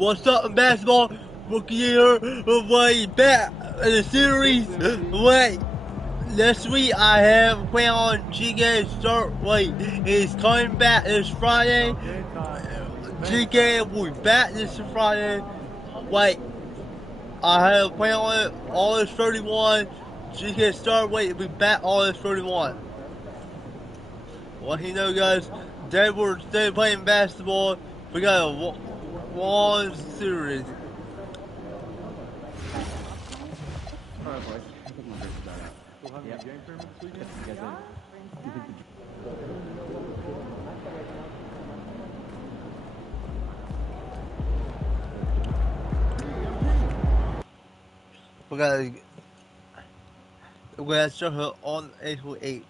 What's up in basketball? Rookie year, way back in the series. Wait, next week I have playing on GK start. Wait, it's coming back this Friday. GK will be back this Friday. Wait, I have playing on it August 31. GK start. Wait, it'll be back August 31. Well, you know, guys, they were still playing basketball. We got a long series. Alright, boys. I think my break is about out. We'll have a game tournament this weekend? We gotta start her on April 8th.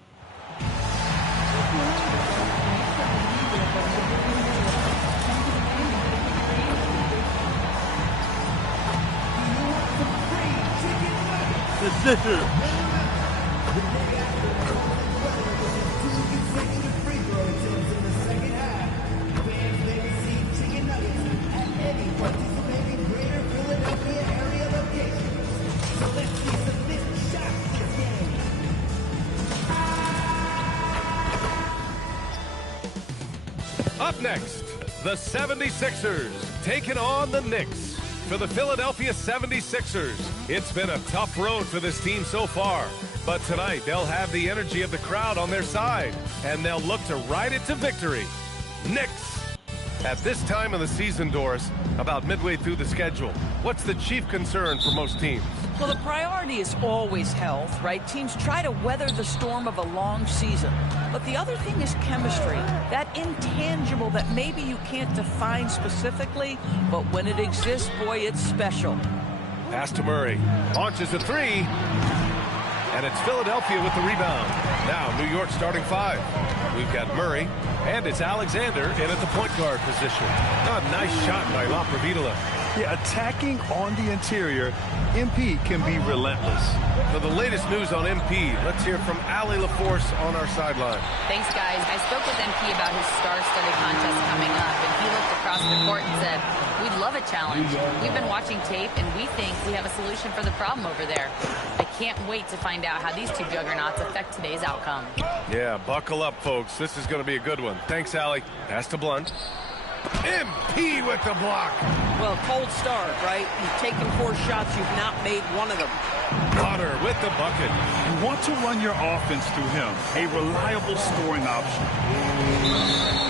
The sister. Up next, the 76ers taking on the Knicks. For the Philadelphia 76ers, it's been a tough road for this team so far. But tonight, they'll have the energy of the crowd on their side, and they'll look to ride it to victory. Knicks. At this time of the season, Doris, about midway through the schedule, what's the chief concern for most teams? Well, the priority is always health, right? Teams try to weather the storm of a long season. But the other thing is chemistry, that intangible that maybe you can't define specifically, but when it exists, boy, it's special. Pass to Murray. Launches a three. And it's Philadelphia with the rebound. Now, New York starting five. We've got Murray, and it's Alexander in at the point guard position. A nice shot by LaProvitola. Yeah, attacking on the interior, MP can be relentless. For the latest news on MP, let's hear from Allie LaForce on our sideline. Thanks, guys. I spoke with MP about his star-studded contest coming up, and he looked across the court and said, "We'd love a challenge. We've been watching tape, and we think we have a solution for the problem over there. I can't wait to find out how these two juggernauts affect today's outcome." Yeah, buckle up, folks. This is going to be a good one. Thanks, Allie. Pass to Blunt. MP with the block. Well, cold start, right? You've taken 4 shots, you've not made one of them. Potter with the bucket. You want to run your offense through him, a reliable scoring option.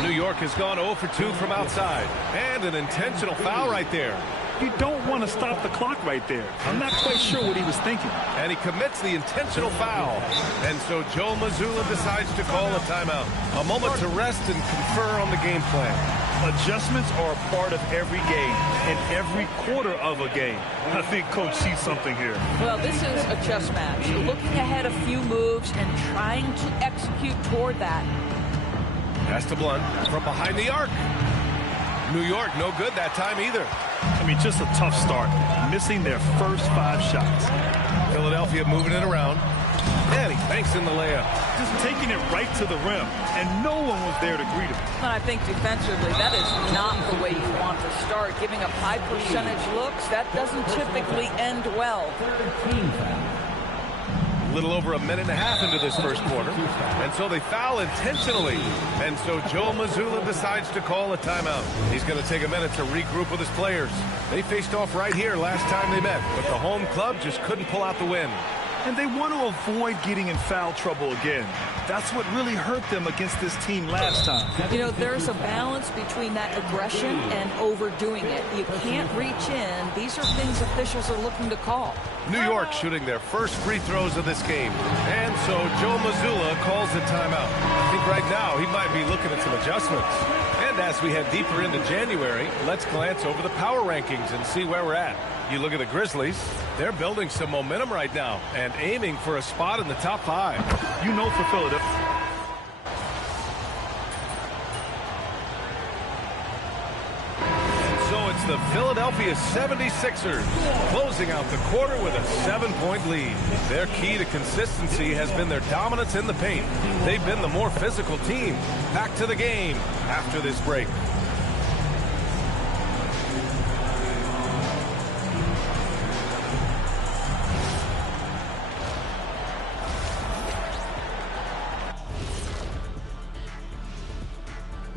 New York has gone 0 for 2 from outside, and an intentional foul right there. You don't want to stop the clock right there. I'm not quite sure what he was thinking. And he commits the intentional foul. And so Joe Mazzulla decides to call a timeout. A moment to rest and confer on the game plan. Adjustments are a part of every game and every quarter of a game. I think Coach sees something here. Well, this is a chess match. Looking ahead a few moves and trying to execute toward that. Pass to Blunt from behind the arc. New York, no good that time either. I mean, just a tough start. Missing their first 5 shots. Philadelphia moving it around. And he banks in the layup. Just taking it right to the rim, and no one was there to greet him. And I think defensively, that is not the way you want to start. Giving up high percentage looks, that doesn't typically end well. A little over a minute and a half into this first quarter. And so they foul intentionally. And so Joe Mazzulla decides to call a timeout. He's going to take a minute to regroup with his players. They faced off right here last time they met, but the home club just couldn't pull out the win. And they want to avoid getting in foul trouble again. That's what really hurt them against this team last time. You know, there's a balance between that aggression and overdoing it. You can't reach in. These are things officials are looking to call. New York shooting their first free throws of this game. And so Joe Mazzulla calls a timeout. I think right now he might be looking at some adjustments. And as we head deeper into January, let's glance over the power rankings and see where we're at. You look at the Grizzlies, they're building some momentum right now and aiming for a spot in the top 5. You know, for Philadelphia. And so it's the Philadelphia 76ers closing out the quarter with a 7-point lead. Their key to consistency has been their dominance in the paint. They've been the more physical team. Back to the game after this break.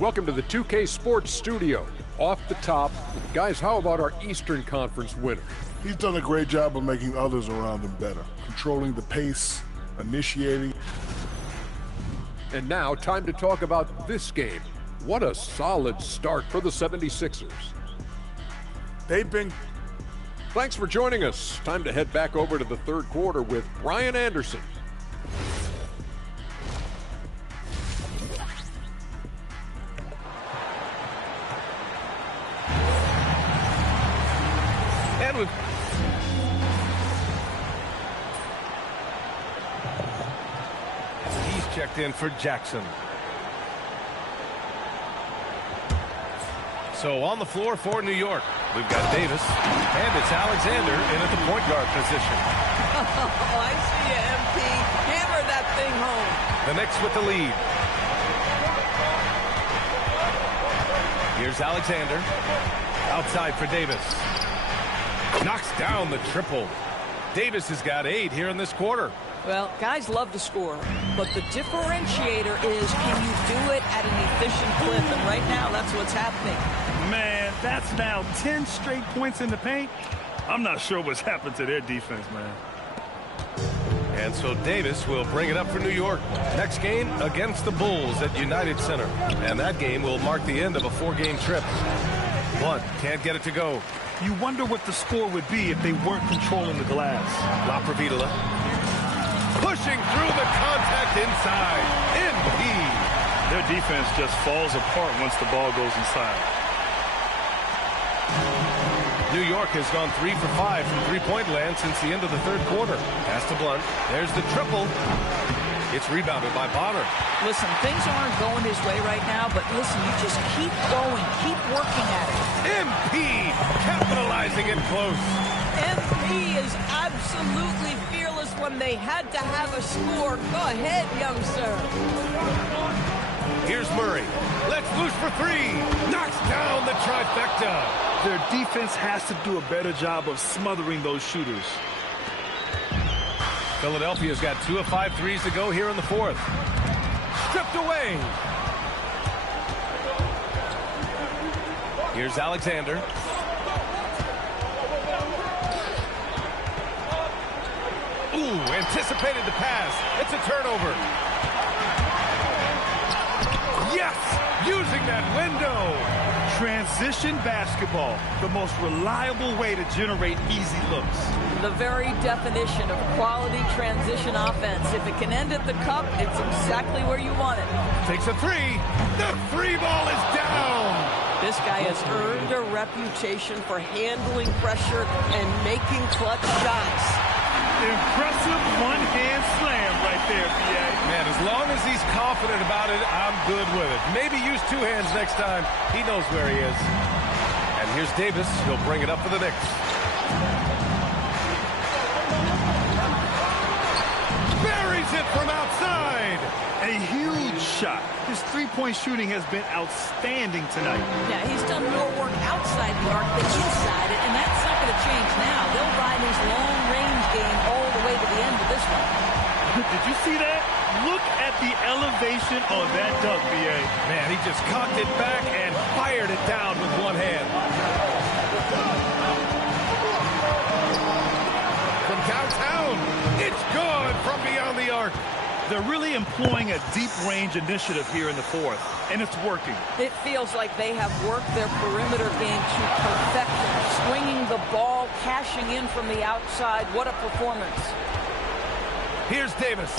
Welcome to the 2K Sports Studio. Off the top, guys, how about our Eastern Conference winner? He's done a great job of making others around him better, controlling the pace, initiating. And now, time to talk about this game. What a solid start for the 76ers. They've been... Thanks for joining us. Time to head back over to the third quarter with Brian Anderson. And with he's checked in for Jackson. So on the floor for New York, we've got Davis, and it's Alexander in at the point guard position. Oh, I see you, MP. Hammer that thing home. The Knicks with the lead. Here's Alexander. Outside for Davis. Knocks down the triple. Davis has got 8 here in this quarter. Well, guys love to score, but the differentiator is, can you do it at an efficient clip? And right now, that's what's happening. Man, that's now 10 straight points in the paint. I'm not sure what's happened to their defense, man. And so Davis will bring it up for New York. Next game against the Bulls at United Center. And that game will mark the end of a 4-game trip. Blunt can't get it to go. You wonder what the score would be if they weren't controlling the glass. La Providula. Pushing through the contact inside. MP. Their defense just falls apart once the ball goes inside. New York has gone 3 for 5 from three-point land since the end of the third quarter. Pass to Blunt. There's the triple. It's rebounded by Bonner. Listen, things aren't going his way right now, but listen, you just keep going, keep working at it. MP capitalizing it close. MP is absolutely fearless when they had to have a score. Go ahead, young sir. Here's Murray. Let's loose for 3. Knocks down the trifecta. Their defense has to do a better job of smothering those shooters. Philadelphia's got 2 of 5 threes to go here in the fourth. Stripped away. Here's Alexander. Ooh, anticipated the pass. It's a turnover. Yes, using that window. Transition basketball, the most reliable way to generate easy looks. The very definition of quality transition offense. If it can end at the cup, it's exactly where you want it. Takes a 3. The 3 ball is down. This guy has earned a reputation for handling pressure and making clutch shots. Impressive one-hand slam right there, B.A. Man, as long as he's confident about it, I'm good with it. Maybe use 2 hands next time. He knows where he is. And here's Davis. He'll bring it up for the Knicks. Buries it from outside. A huge shot. His three-point shooting has been outstanding tonight. Yeah, he's done more work outside the arc than inside it, and that's not going to change now. They'll ride his long-range game all the way to the end of this one. Did you see that? Look at the elevation on that dunk, B.A. Man, he just cocked it back and fired it down with one hand. From downtown, it's good from beyond the arc. They're really employing a deep-range initiative here in the fourth, and it's working. It feels like they have worked their perimeter game to perfection. Swinging the ball, cashing in from the outside. What a performance. Here's Davis.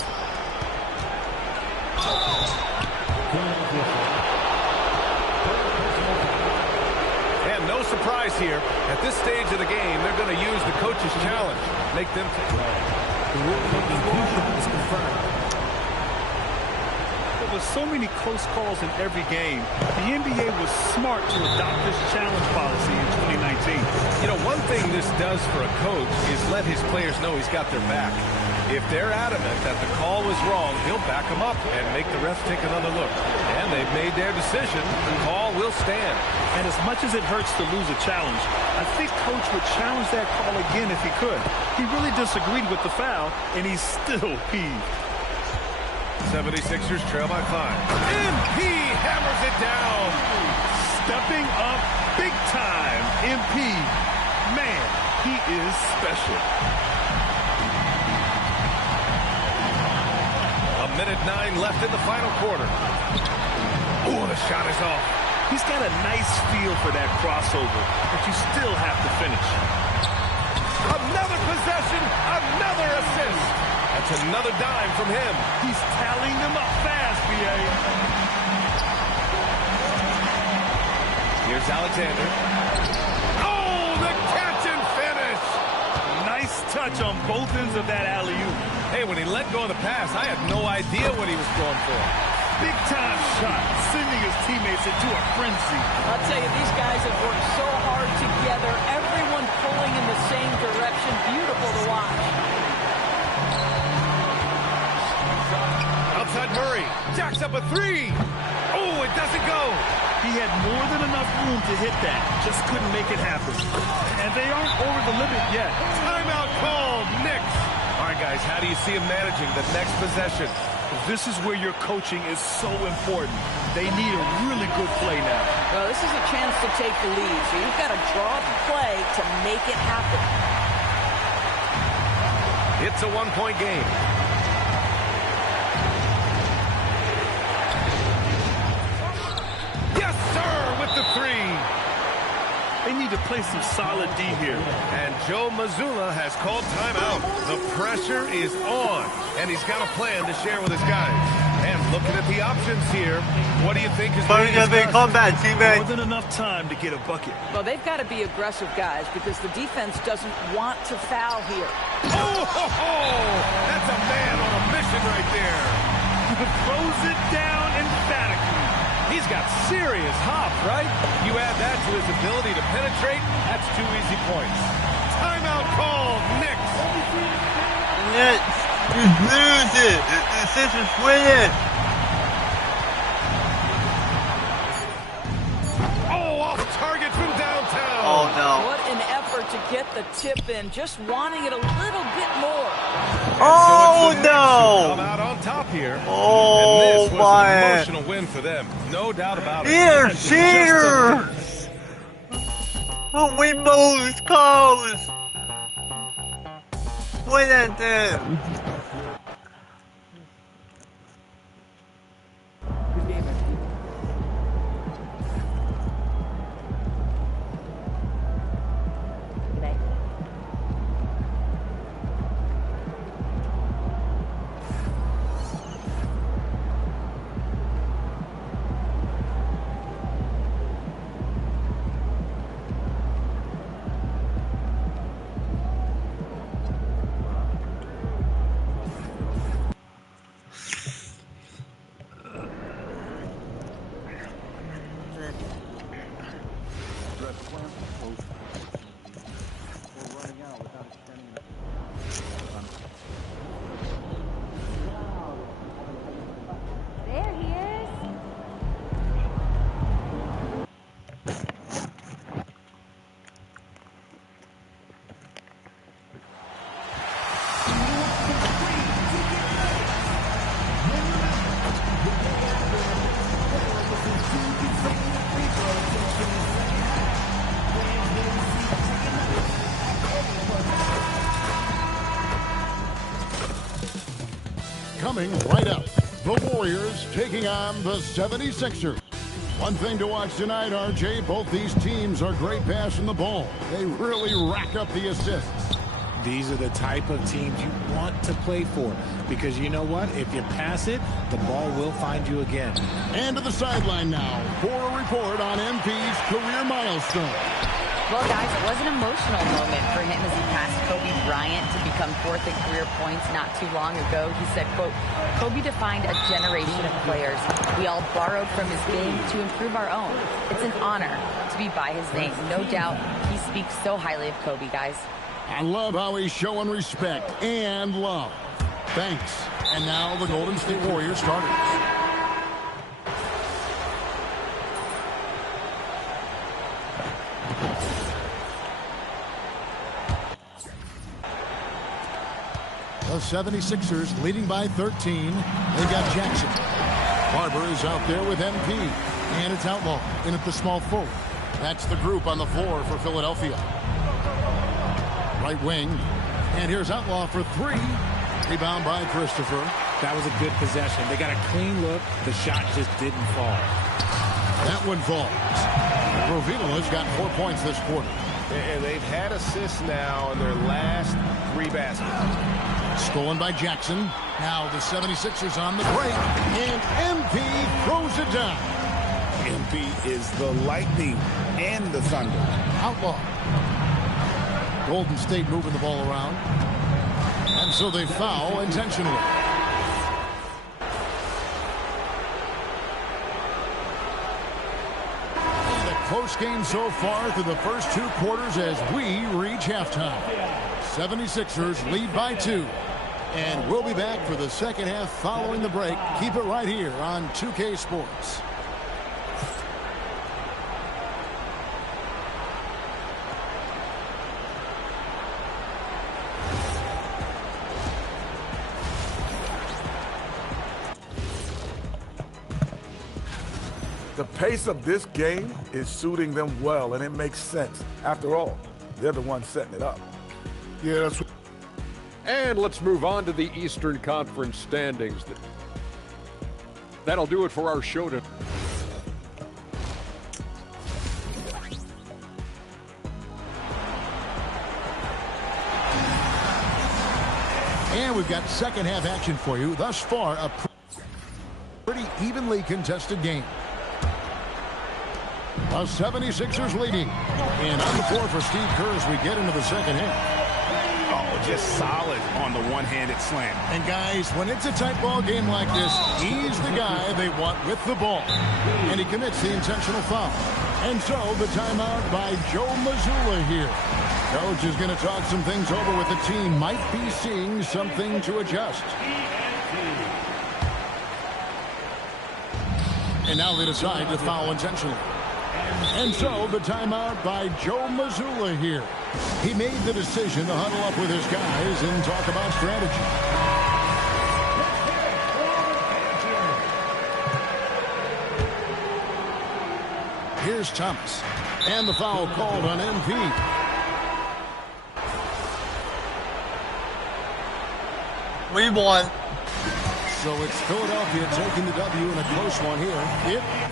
And no surprise here. At this stage of the game, they're going to use the coach's challenge. Make them take. The rule-making portion is confirmed. With so many close calls in every game, the NBA was smart to adopt this challenge policy in 2019. You know, one thing this does for a coach is let his players know he's got their back. If they're adamant that the call was wrong, he'll back them up and make the refs take another look. And they've made their decision. The call will stand. And as much as it hurts to lose a challenge, I think Coach would challenge that call again if he could. He really disagreed with the foul, and he's still peeved. 76ers trail by 5. MP hammers it down. Stepping up big time. MP, man, he is special. 1:09 left in the final quarter. Oh, the shot is off. He's got a nice feel for that crossover, but you still have to finish. Another possession, another assist. That's another dime from him. He's tallying them up fast, B.A. Here's Alexander. Oh, the catch and finish. Nice touch on both ends of that alley-oop. Hey, when he let go of the pass, I had no idea what he was going for. Big-time shot, sending his teammates into a frenzy. I'll tell you, these guys have worked so hard together. Everyone pulling in the same direction. Beautiful to watch. Outside Murray. Jacks up a 3. Oh, it doesn't go. He had more than enough room to hit that. Just couldn't make it happen. And they aren't over the limit yet. Timeout called. Knicks. All right, guys, how do you see him managing the next possession? This is where your coaching is so important. They need a really good play now. Well, this is a chance to take the lead, so you've got to draw up a play to make it happen. It's a 1-point game. Yes, sir, with the 3. They need to play some solid D here. And Joe Mazzulla has called timeout. The pressure is on, and he's got a plan to share with his guys. And looking at the options here, what do you think is Going to be combat, teammate. More than enough time to get a bucket. Well, they've got to be aggressive, guys, because the defense doesn't want to foul here. Oh, ho, ho! That's a man on a mission right there. Throws it down emphatically. He's got serious hop, right? You add that to his ability to penetrate, that's 2 easy points. Timeout called. Knicks. Knicks. Lose it. The Sixers win it. Oh, off target from downtown. Oh, no. What an effort to get the tip in, just wanting it a little bit more. Oh, Come no. out on top here. Oh, and this was my. an emotional win for them. No doubt about it. Here, cheaters. We most calls. Win at them. Coming right up, the Warriors taking on the 76ers. One thing to watch tonight, RJ, both these teams are great passing the ball. They really rack up the assists. These are the type of teams you want to play for, because you know what? If you pass it, the ball will find you again. And to the sideline now for a report on MP's career milestone. Well, guys, it was an emotional moment for him as he passed Kobe Bryant to become 4th in career points not too long ago. He said, quote, "Kobe defined a generation of players. We all borrowed from his game to improve our own. It's an honor to be by his name. No doubt he speaks so highly of Kobe, guys." I love how he's showing respect and love. Thanks. And now the Golden State Warriors starters. The 76ers leading by 13. They got Jackson. Barber is out there with MP. And it's Outlaw in at the small forward. That's the group on the floor for Philadelphia. Right wing. And here's Outlaw for three. Rebound by Christopher. That was a good possession. They got a clean look. The shot just didn't fall. That one falls. Rovino has got 4 points this quarter. And they've had assists now in their last 3 baskets. Stolen by Jackson. Now the 76ers on the break. And MP throws it down. MP is the Lightning and the Thunder. Outlaw. Golden State moving the ball around. And so they foul intentionally. And a close game so far through the first 2 quarters as we reach halftime. 76ers lead by 2. And we'll be back for the second half following the break. Keep it right here on 2K Sports. The pace of this game is suiting them well, and it makes sense. After all, they're the ones setting it up. Yeah, that's what. And let's move on to the Eastern Conference standings. That'll do it for our show today. And we've got second half action for you. Thus far, a pretty evenly contested game. The 76ers leading. And on the floor for Steve Kerr as we get into the second half. Oh, just solid on the one-handed slam. And guys, when it's a tight ball game like this, he's the guy they want with the ball. And he commits the intentional foul. And so the timeout by Joe Mazzulla here. Coach is going to talk some things over with the team. Might be seeing something to adjust. And now they decide to foul intentionally. And so the timeout by Joe Mazzulla here. He made the decision to huddle up with his guys and talk about strategy. Here's Thomas. And the foul called on MP. We won. So it's Philadelphia taking the W in a close one here.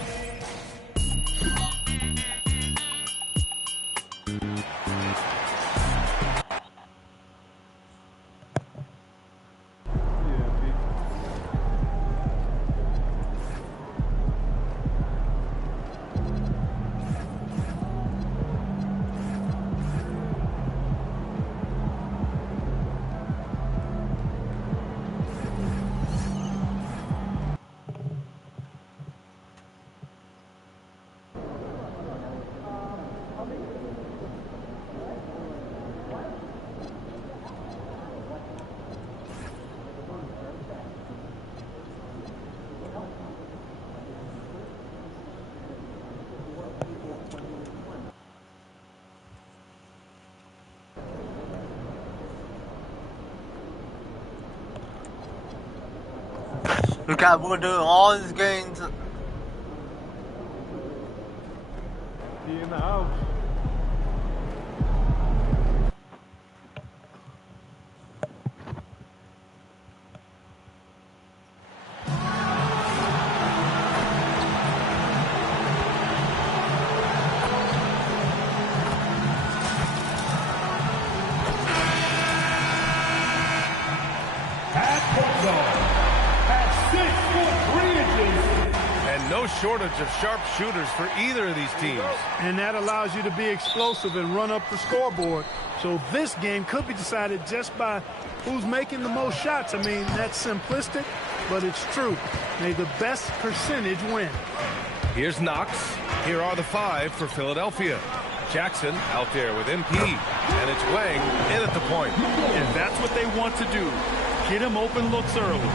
Look at we're doing all these games. He in the house. No shortage of sharp shooters for either of these teams. And that allows you to be explosive and run up the scoreboard. So this game could be decided just by who's making the most shots. I mean, that's simplistic, but it's true. May the best percentage win. Here's Knox. Here are the 5 for Philadelphia. Jackson out there with MP. And it's Wang in at the point. And that's what they want to do. Get him open looks early.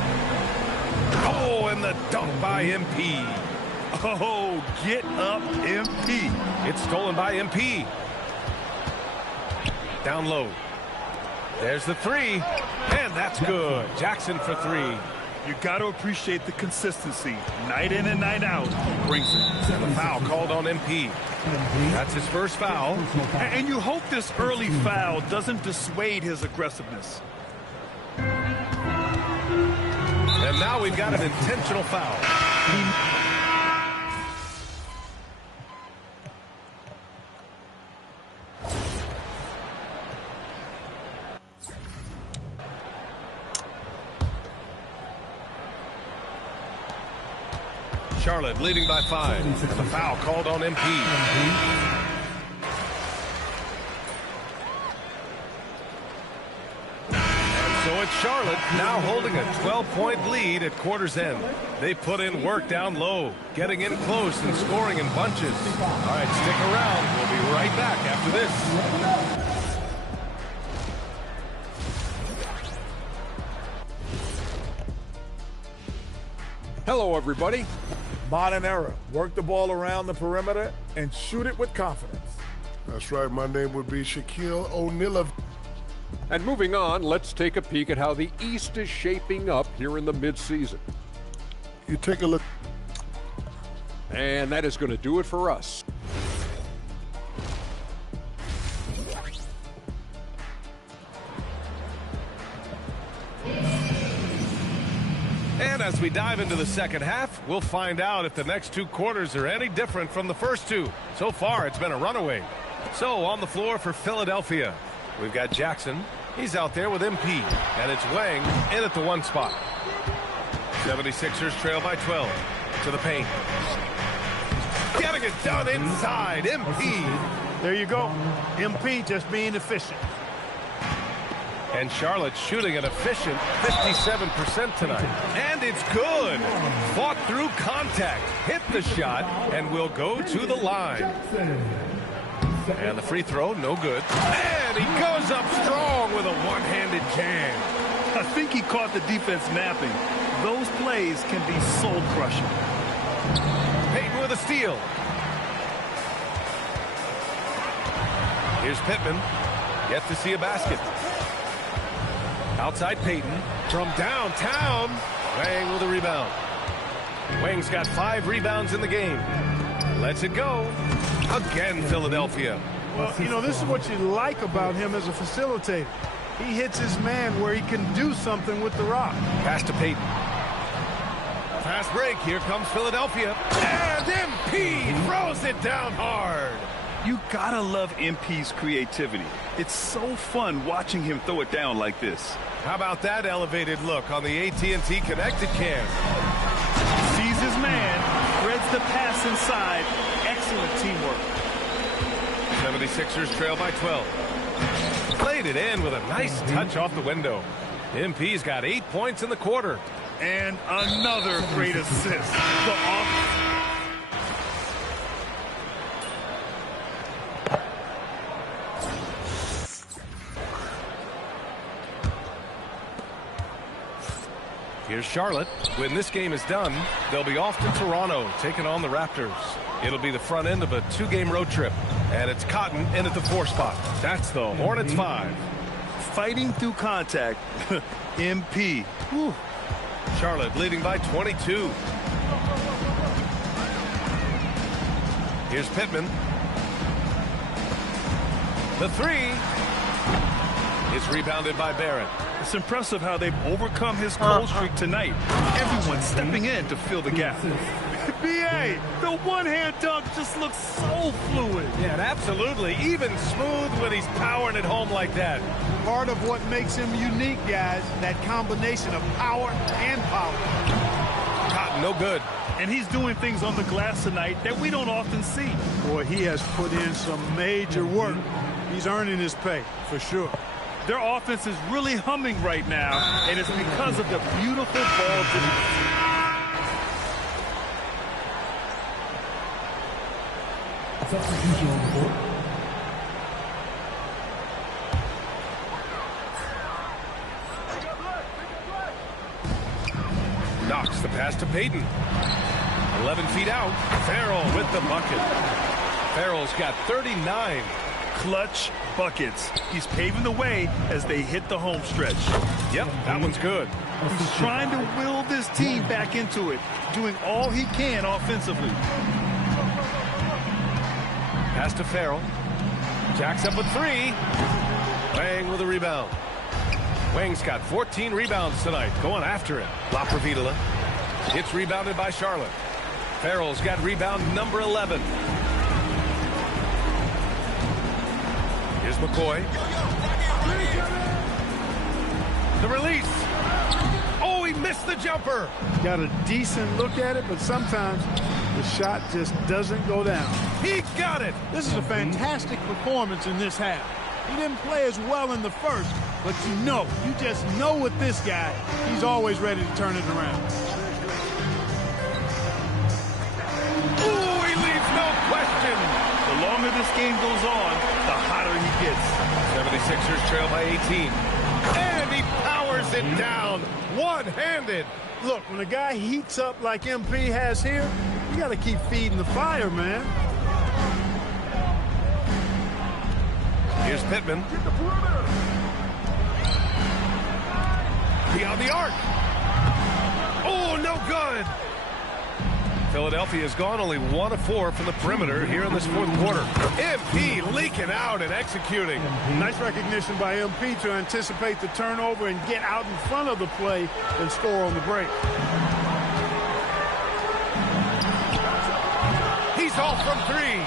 Oh, and the dunk by MP. Oh, get up, MP. It's stolen by MP. Down low. There's the three, and that's good. Jackson for three. You got to appreciate the consistency. Night in and night out, he brings it. And the foul called on MP. That's his first foul. And you hope this early foul doesn't dissuade his aggressiveness. And now we've got an intentional foul. Charlotte leading by 5. And the foul called on MP. So it's Charlotte now holding a 12-point lead at quarter's end. They put in work down low, getting in close and scoring in bunches. All right, stick around. We'll be right back after this. Hello, everybody. Modern era. Work the ball around the perimeter and shoot it with confidence. That's right. My name would be Shaquille O'Neal. And moving on, let's take a peek at how the East is shaping up here in the midseason. You take a look. And that is going to do it for us. And as we dive into the second half, we'll find out if the next 2 quarters are any different from the first 2. So far, it's been a runaway. So on the floor for Philadelphia, we've got Jackson. He's out there with MP. And it's Wang in at the 1 spot. 76ers trail by 12 to the paint. Getting it done inside. MP. There you go. MP just being efficient. And Charlotte shooting an efficient 57% tonight. And it's good. Fought through contact. Hit the shot and will go to the line. And the free throw, no good. And he goes up strong with a one-handed jam. I think he caught the defense napping. Those plays can be soul-crushing. Payton with a steal. Here's Pittman. Yet to see a basket. Outside Payton from downtown. Wang with a rebound. Wang's got 5 rebounds in the game. Lets it go. Again, Philadelphia. Well, you know, this is what you like about him as a facilitator. He hits his man where he can do something with the rock. Pass to Payton. Fast break. Here comes Philadelphia. And MP throws it down hard. You gotta love MP's creativity. It's so fun watching him throw it down like this. How about that elevated look on the AT&T connected cam? Sees his man, threads the pass inside. Excellent teamwork. 76ers trail by 12. Played it in with a nice touch off the window. MP's got 8 points in the quarter. And another great assist. Here's Charlotte. When this game is done, they'll be off to Toronto, taking on the Raptors. It'll be the front end of a 2-game road trip. And it's Cotton in at the 4 spot. That's the Hornets 5. Fighting through contact. MP. Whew. Charlotte leading by 22. Here's Pittman. The 3 is rebounded by Barrett. It's impressive how they've overcome his cold streak tonight. Everyone stepping in to fill the gap. B.A., the one-hand dunk just looks so fluid. Yeah, absolutely. Even smooth when he's powering it home like that. Part of what makes him unique, guys, that combination of power and power. Cotton, no good. And he's doing things on the glass tonight that we don't often see. Boy, he has put in some major work. He's earning his pay, for sure. Their offense is really humming right now, and it's because of the beautiful ball delivery. Substitution on the board. Knocks the pass to Payton. 11 feet out. Farrell with the bucket. Farrell's got 39. Clutch buckets. He's paving the way as they hit the home stretch. Yep, that one's good. He's trying to will this team back into it, doing all he can offensively. Pass to Farrell. Jacks up with 3. Wang with a rebound. Wang's got 14 rebounds tonight, going after it. La Providula. It's rebounded by Charlotte. Farrell's got rebound number 11. Here's McCoy. The release. Oh, he missed the jumper. Got a decent look at it, but sometimes the shot just doesn't go down. He got it. This is a fantastic performance in this half. He didn't play as well in the first, but you just know with this guy, he's always ready to turn it around. Ooh, he leaves no question. The longer this game goes on, the hotter he gets. 76ers trail by 18. And he powers it down, one-handed. Look, when a guy heats up like MP has here, you got to keep feeding the fire, man. Here's Pittman. Beyond the arc. Oh, no good. Philadelphia has gone only 1 of 4 from the perimeter here in this fourth quarter. MP leaking out and executing. Nice recognition by MP to anticipate the turnover and get out in front of the play and score on the break. He's off from 3.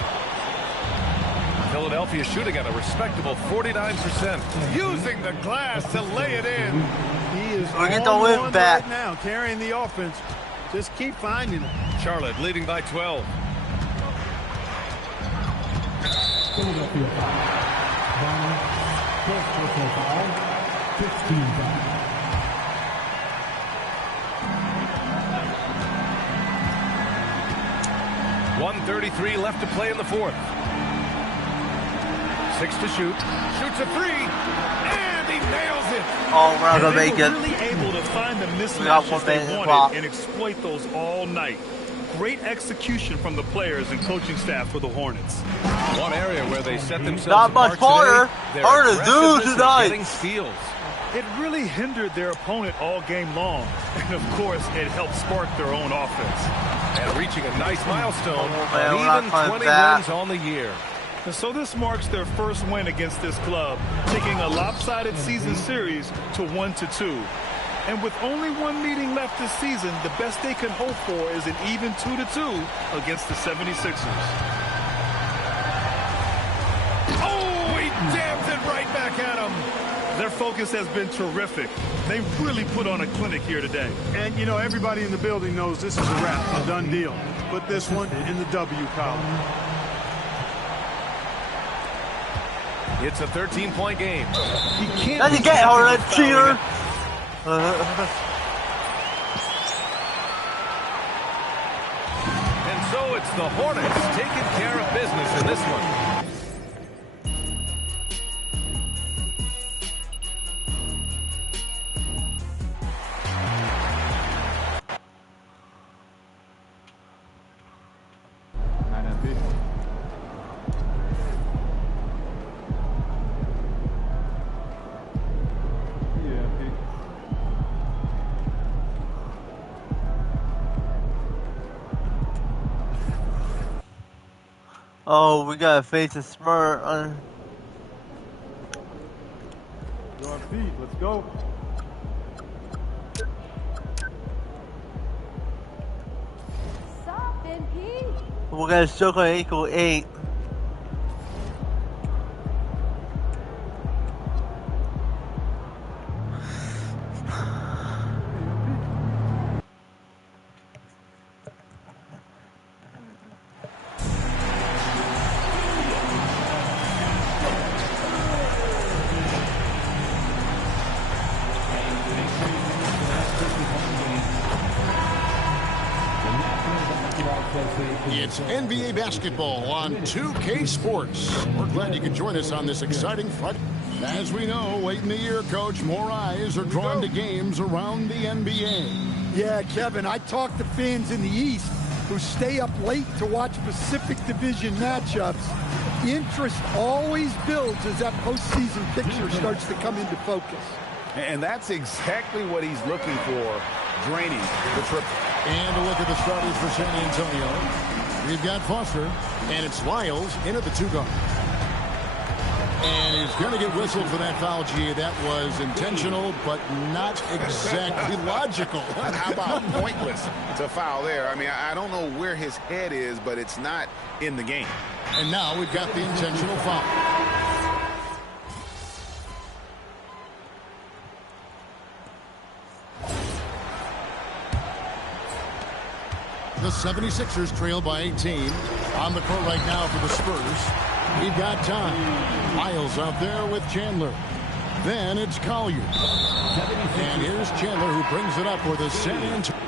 Philadelphia shooting at a respectable 49%. Using the glass to lay it in. He is Get the win back right now, carrying the offense. Just keep finding it. Charlotte leading by 12. Philadelphia foul. First personal foul. 15 foul. .133 left to play in the fourth. 6 to shoot. Shoots a 3. And he nails it. Oh, we're not going to make They it. were really able to find the got mismatches 1 they minute wanted clock. and exploit those all night. Great execution from the players and coaching staff for the Hornets. One area where they set themselves Not much harder. Harder to do tonight. Getting steals. It really hindered their opponent all game long. And, of course, it helped spark their own offense. And reaching a nice milestone, man, we're an not even 20 that. wins on the year. And so this marks their first win against this club, taking a lopsided season series to 1-2. And with only 1 meeting left this season, the best they can hope for is an even 2-2 against the 76ers. Oh, he jams it right back at him. Their focus has been terrific. They really put on a clinic here today. And, everybody in the building knows this is a wrap, a done deal. Put this one in the W column. It's a 13-point game. He can't That's a get, Harlan, cheater. And so it's the Hornets taking care of business in this one. Oh, we gotta face a smart. You're on feet. Let's go. Stop, MP. We're gonna circle equal 8. It's NBA basketball on 2K Sports. We're glad you could join us on this exciting Friday. As we know, late in the year, Coach, more eyes are drawn to games around the NBA. Yeah, Kevin, I talked to fans in the East. who stay up late to watch Pacific Division matchups, interest always builds as that postseason picture starts to come into focus. And that's exactly what he's looking for, draining the triple. And a look at the starters for San Antonio. We've got Foster, and it's Lyles in at the 2-guard. And he's going to get whistled for that foul, G. That was intentional, but not exactly logical. How about pointless to foul there? I mean, I don't know where his head is, but it's not in the game. And now we've got the intentional foul. The 76ers trail by 18. On the court right now for the Spurs. We've got time. Lyles out there with Chandler. Then it's Collier. And here's Chandler who brings it up for the San Antonio.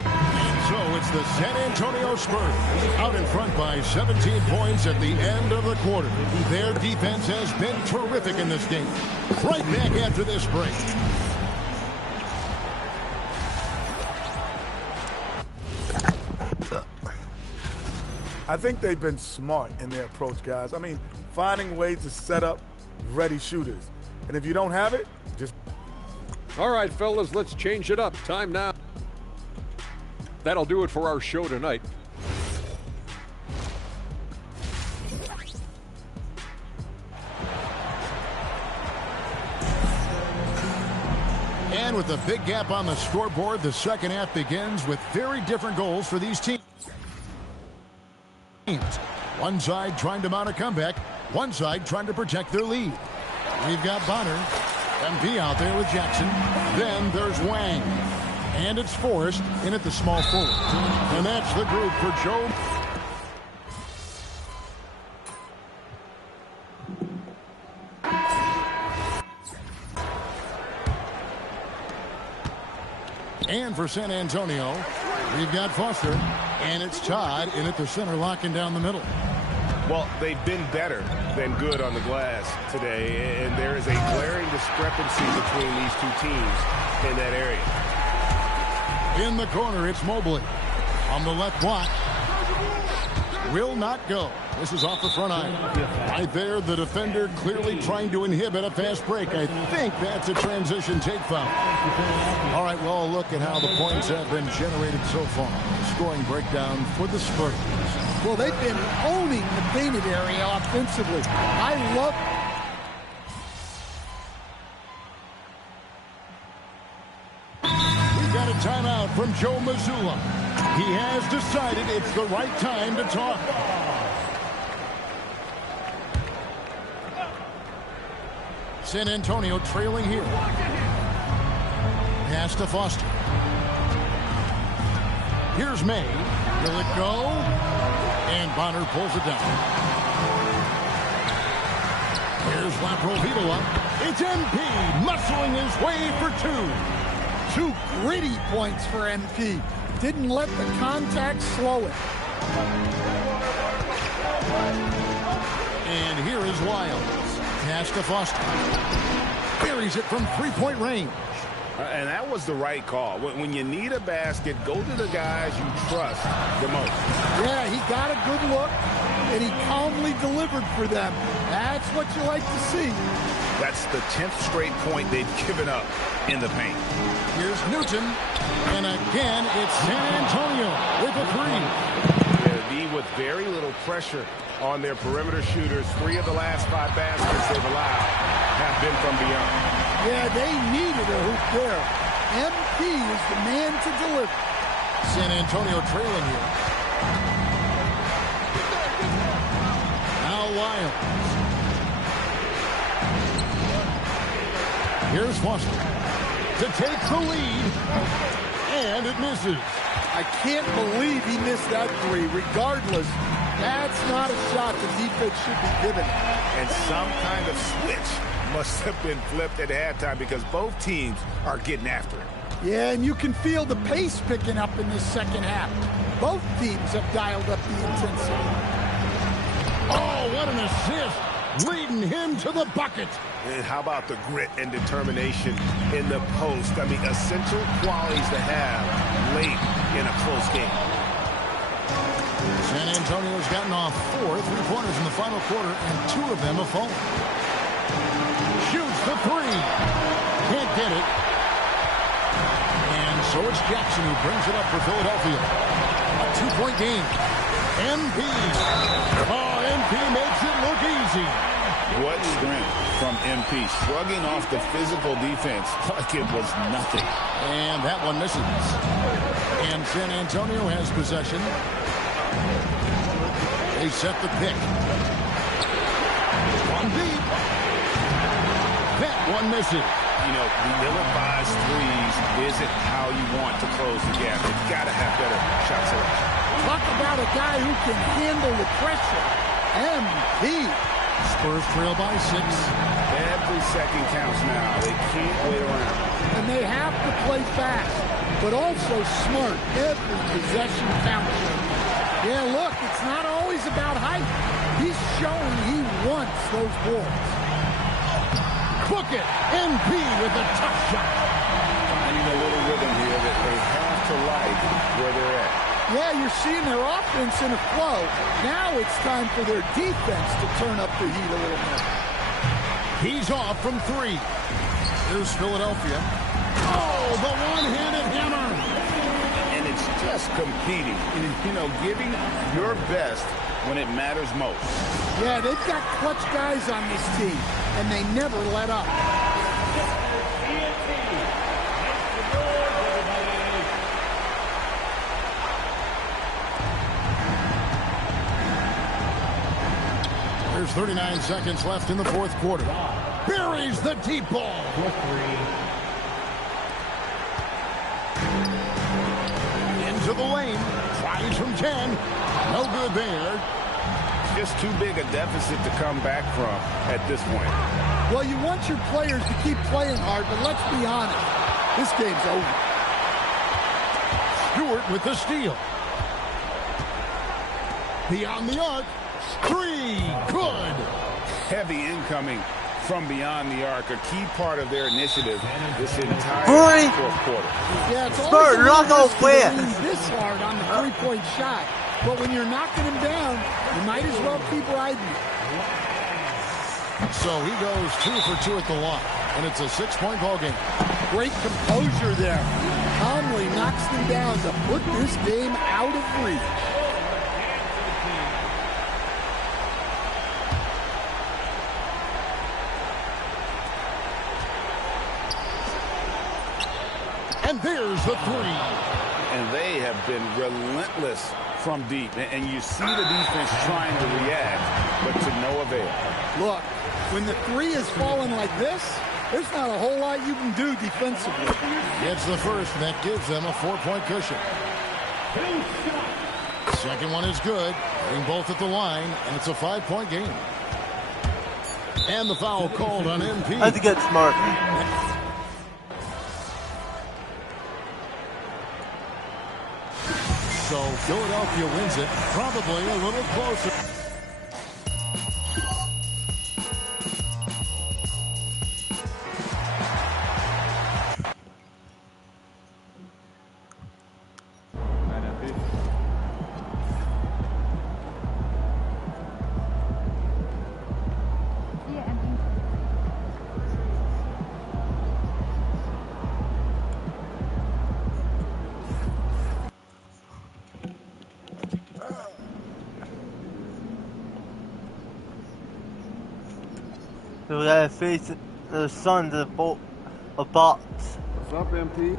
And so it's the San Antonio Spurs out in front by 17 points at the end of the quarter. Their defense has been terrific in this game. Right back after this break. I think they've been smart in their approach, guys. I mean, finding ways to set up ready shooters. And if you don't have it, just... All right, fellas, let's change it up. Time now. That'll do it for our show tonight. And with a big gap on the scoreboard, the second half begins with very different goals for these teams. One side trying to mount a comeback, one side trying to protect their lead. We've got Bonner, MP out there with Jackson. Then there's Wang. And it's Forrest in at the small forward. And that's the group for Joe. And for San Antonio, we've got Foster, and it's Todd in at the center, locking down the middle. Well, they've been better than good on the glass today, and there is a glaring discrepancy between these two teams in that area. In the corner, it's Mobley. On the left block, will not go. This is off the front eye. Right there, the defender clearly trying to inhibit a fast break. I think that's a transition take foul. All right, well, look at how the points have been generated so far. Scoring breakdown for the Spurs. Well, they've been owning the painted area offensively. I love... We've got a timeout from Joe Mazzulla. He has decided it's the right time to talk. San Antonio trailing here. Pass to Foster. Here's May. Will it go? And Bonner pulls it down. Here's Laprovitola. It's MP muscling his way for two. Two gritty points for MP. Didn't let the contact slow it. And here is Lyles. Pass to Foster. Buries it from three-point range. And that was the right call. When you need a basket, go to the guys you trust the most. Yeah, he got a good look, and he calmly delivered for them. That's what you like to see. That's the 10th straight point they've given up in the paint. Here's Newton, and again, it's San Antonio with a three. Be with very little pressure on their perimeter shooters. 3 of the last 5 baskets they've allowed have been from beyond. Yeah, they needed a hoop there. MP is the man to deliver. San Antonio trailing here. Now Lyles. Here's Foster to take the lead, and it misses. I can't believe he missed that three. Regardless, that's not a shot the defense should be given. And some kind of switch must have been flipped at halftime because both teams are getting after it. Yeah, and you can feel the pace picking up in this second half. Both teams have dialed up the intensity. Oh, what an assist. leading him to the bucket. And how about the grit and determination in the post? I mean, essential qualities to have late in a close game. San Antonio's gotten off 4 3-pointers in the final quarter, and 2 of them have fallen. Shoots the 3. Can't get it. And so it's Jackson who brings it up for Philadelphia. A 2-point game. MP. Oh, MP makes it look easy. What strength from MP. Shrugging off the physical defense like it was nothing. And that one misses. And San Antonio has possession. They set the pick. One deep. That one misses. You know, ill-advised threes isn't how you want to close the gap. You've got to have better shot selection. Talk about a guy who can handle the pressure. MP. Spurs trail by 6. Every second counts now. They can't wait around. And they have to play fast, but also smart. Every possession counts. Yeah, look, it's not always about height. He's showing he wants those balls. Book it. MP with a tough shot. Finding a little rhythm here that they have to like where they're at. Yeah, you're seeing their offense in a flow. Now it's time for their defense to turn up the heat a little bit. He's off from 3. Here's Philadelphia. Oh, the one-handed hammer. And it's just competing. You know, giving your best when it matters most. Yeah, they've got clutch guys on this team, and they never let up. There's 39 seconds left in the 4th quarter. Buries the deep ball. Into the lane. Tries from 10. No good there. Just too big a deficit to come back from at this point. Well, you want your players to keep playing hard, but let's be honest. This game's over. Stewart with the steal. Beyond the arc. 3. Good. Heavy incoming from beyond the arc. A key part of their initiative this entire 4th quarter. Yeah, it's always this hard on the 3-point shot. But when you're knocking him down, you might as well keep riding it. So he goes 2 for 2 at the line. And it's a 6-point ball game. Great composure there. Calmly knocks them down to put this game out of reach. And there's the 3. And they have been relentless from deep. And you see the defense trying to react, but to no avail. Look, when the 3 is falling like this, there's not a whole lot you can do defensively. It's the first, and that gives them a 4-point cushion. Second one is good. Getting both at the line, and it's a 5-point game. And the foul called on MP. That's a good smart. So Philadelphia wins it, probably a little closer. So we gotta face the sun to the box. What's up, MP?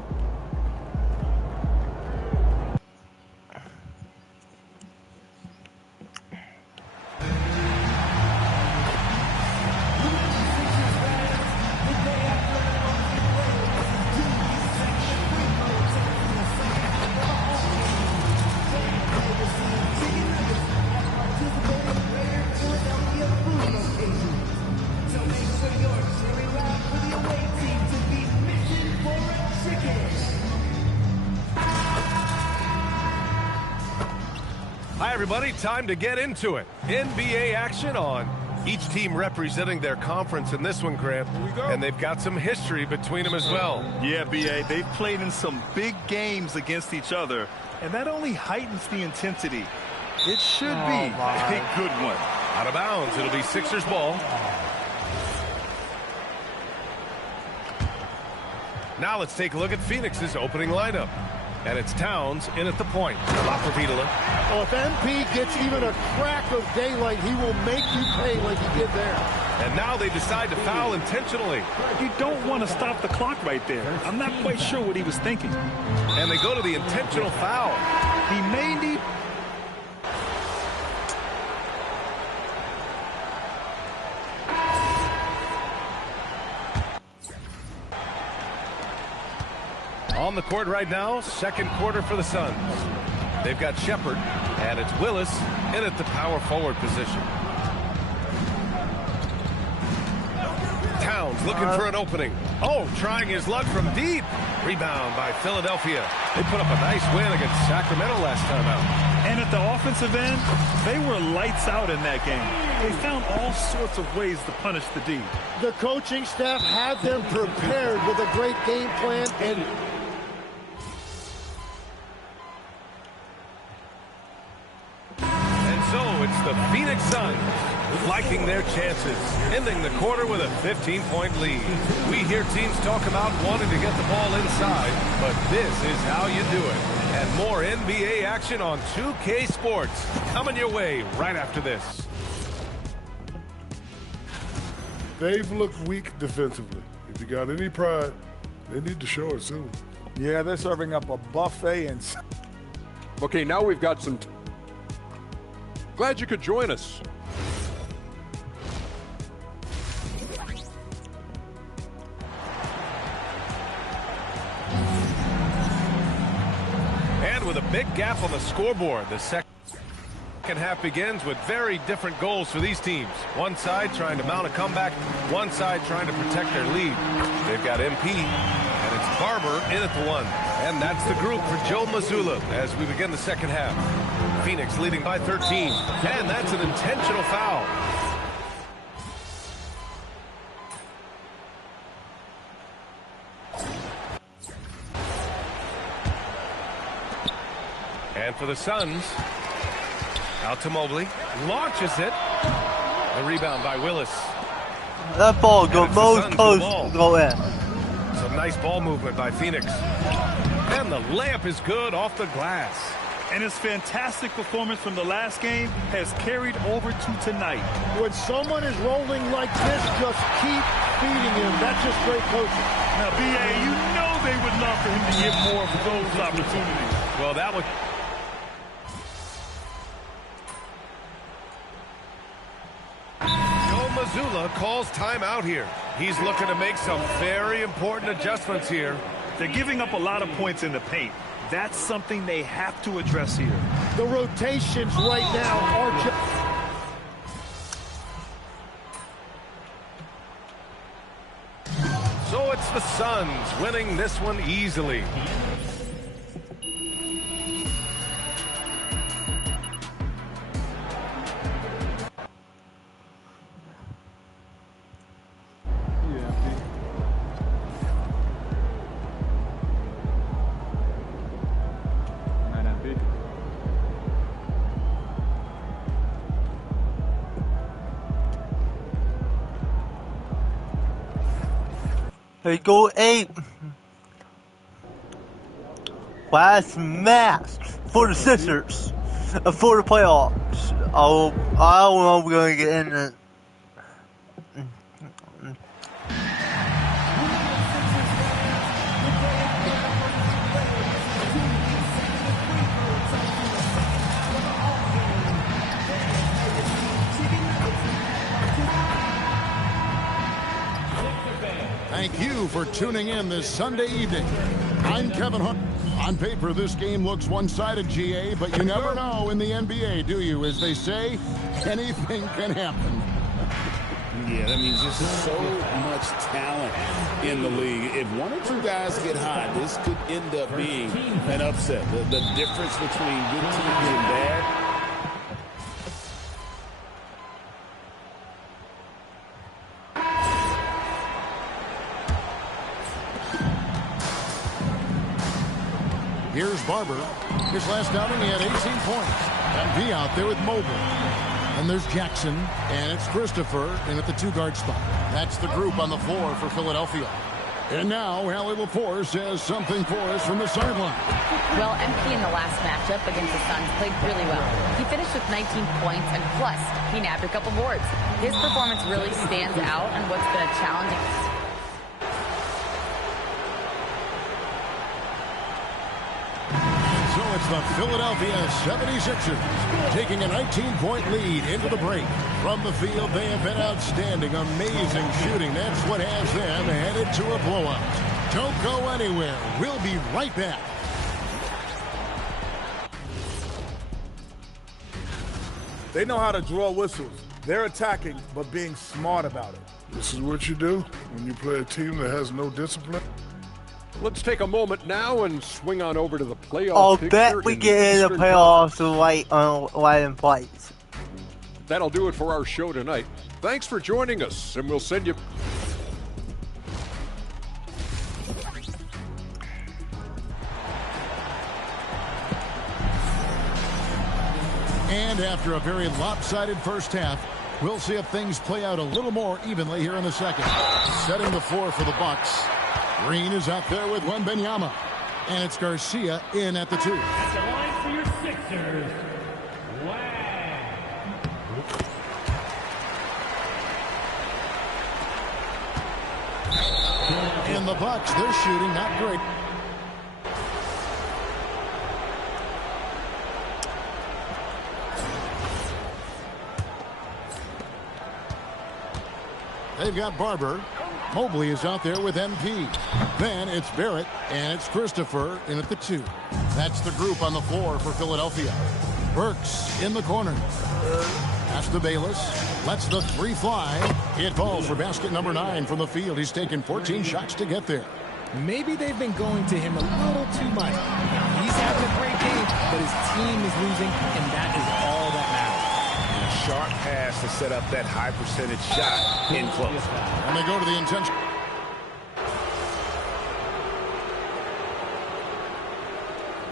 Hi, everybody. Time to get into it. NBA action on Each team representing their conference in this one, Grant. And they've got some history between them as well. Yeah, B.A., they've played in some big games against each other, and that only heightens the intensity. It should be a good one. Out of bounds. It'll be Sixers ball. Now let's take a look at Phoenix's opening lineup. And it's Towns in at the point. Laprovitola. Oh, if MP gets even a crack of daylight, he will make you pay like he did there. And now they decide to foul intentionally. You don't want to stop the clock right there. I'm not quite sure what he was thinking. And they go to the intentional foul. He may need... On the court right now, second quarter for the Suns. They've got Shepard, and it's Willis in at the power forward position. Towns looking for an opening. Oh, trying his luck from deep. Rebound by Philadelphia. They put up a nice win against Sacramento last time out. And at the offensive end, they were lights out in that game. They found all sorts of ways to punish the D. The coaching staff had them prepared with a great game plan, and so it's the Phoenix Suns liking their chances, ending the quarter with a 15-point lead. We hear teams talk about wanting to get the ball inside, but this is how you do it. And more NBA action on 2K Sports coming your way right after this. They've looked weak defensively. If you got any pride, they need to show it soon. Yeah, they're serving up a buffet and... Okay, now we've got some... Glad you could join us. And with a big gap on the scoreboard, the second half begins with very different goals for these teams. One side trying to mount a comeback, one side trying to protect their lead. They've got MP, and it's Barber in at the one. And that's the group for Joe Mazzulla as we begin the second half. Phoenix leading by 13, and that's an intentional foul. And for the Suns, out to Mobley, launches it. A rebound by Willis. That ball go most close to go in. Some nice ball movement by Phoenix. And the layup is good off the glass. And his fantastic performance from the last game has carried over to tonight. When someone is rolling like this, just keep feeding him. That's just great coaching. Now, B.A., you know they would love for him to get more of those opportunities. Well, that would... Joe Mazzulla calls timeout here. He's looking to make some very important adjustments here. They're giving up a lot of points in the paint. That's something they have to address here. The rotations right now are just... So it's the Suns winning this one easily. They go 8. Last match for the Sixers for the playoffs. I don't know if we're going to get in it. Thank you for tuning in this Sunday evening. I'm Kevin Hunt. On paper, this game looks one-sided, GA, but you never know in the NBA, do you? As they say, anything can happen. Yeah, that means just so much talent in the league. If one or two guys get hot, this could end up being an upset. The difference between good teams and bad. Here's Barber. His last outing, he had 18 points. MP out there with Mobile. And there's Jackson, and it's Christopher in at the 2-guard spot. That's the group on the floor for Philadelphia. And now, Allie LaForce has something for us from the sideline. Well, MP in the last matchup against the Suns played really well. He finished with 19 points, and plus, he nabbed a couple boards. His performance really stands out in what's been a challenging. So it's the Philadelphia 76ers taking a 19-point lead into the break. From the field, they have been outstanding, amazing shooting. That's what has them headed to a blowout. Don't go anywhere. We'll be right back. They know how to draw whistles. They're attacking, but being smart about it. This is what you do when you play a team that has no discipline. Let's take a moment now and swing on over to the playoff I'll picture. bet we get in the playoffs right in place. That'll do it for our show tonight. Thanks for joining us, and we'll send you... And after a very lopsided first half, we'll see if things play out a little more evenly here in the second. Setting the floor for the Bucks. Green is out there with Wembanyama. And it's Garcia in at the 2. At the line for your Sixers, And the Bucks, they're shooting not great. They've got Barber. Mobley is out there with MP. Then it's Barrett, and it's Christopher in at the 2. That's the group on the floor for Philadelphia. Burks in the corner. Pass to Bayless. Lets the 3 fly. It falls for basket number 9 from the field. He's taken 14 shots to get there. Maybe they've been going to him a little too much. Now, he's having a great game, but his team is losing, and that is all that matters. Sharp pass to set up that high percentage shot in close. And they go to the intention.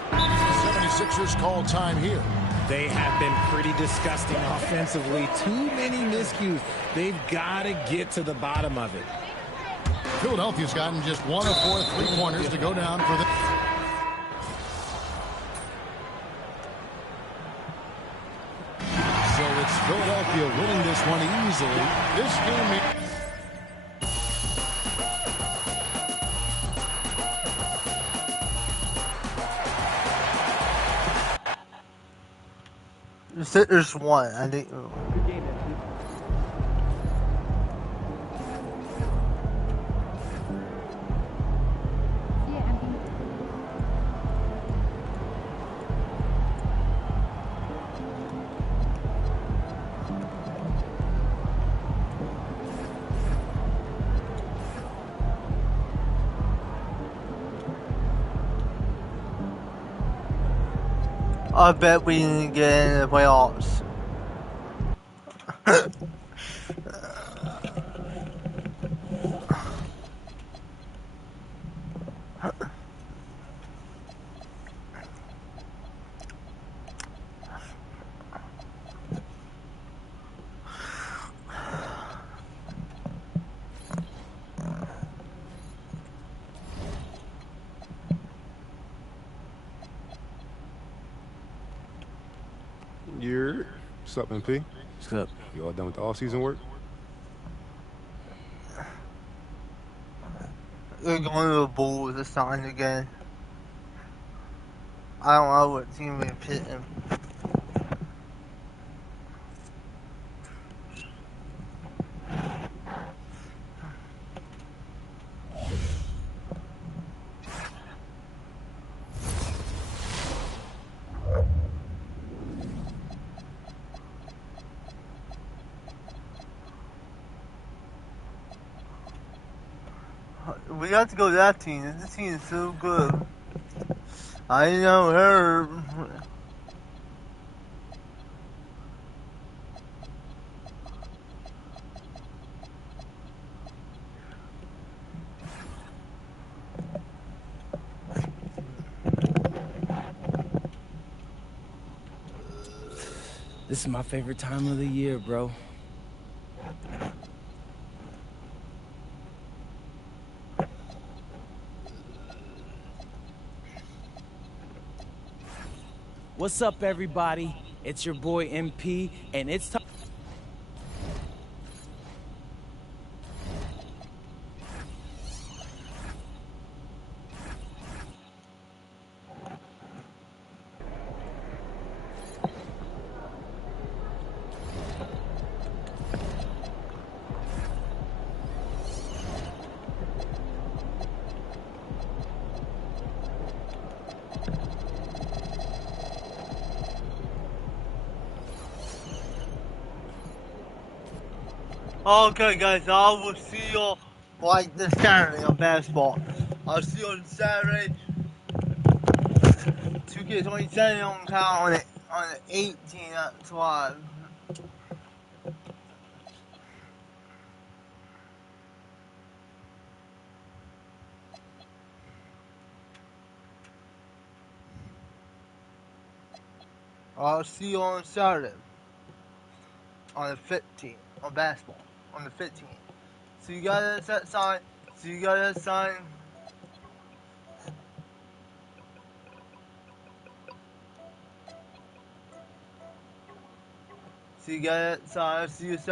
The 76ers call time here. They have been pretty disgusting offensively. Too many miscues. They've got to get to the bottom of it. Philadelphia's gotten just 1 of 4 3-pointers to go down for the... So it's Philadelphia winning this one easily. This game... There's one, I think. I bet we didn't get in the playoffs. What's up, MP? What's up? You all done with the all-season work? They're going to the Bulls this time again. I don't know what team we pit him. We got to go to that team. This team is so good. I know her. This is my favorite time of the year, bro. What's up, everybody? It's your boy MP, and it's time. Okay, guys, I will see you like this Saturday on basketball. I'll see you on Saturday. 2K27 on the 18th at 12. I'll see you on Saturday on the 15th on basketball on the 15th. See you guys at that sign. See you guys at that sign. See you guys at that sign. See you Saturday.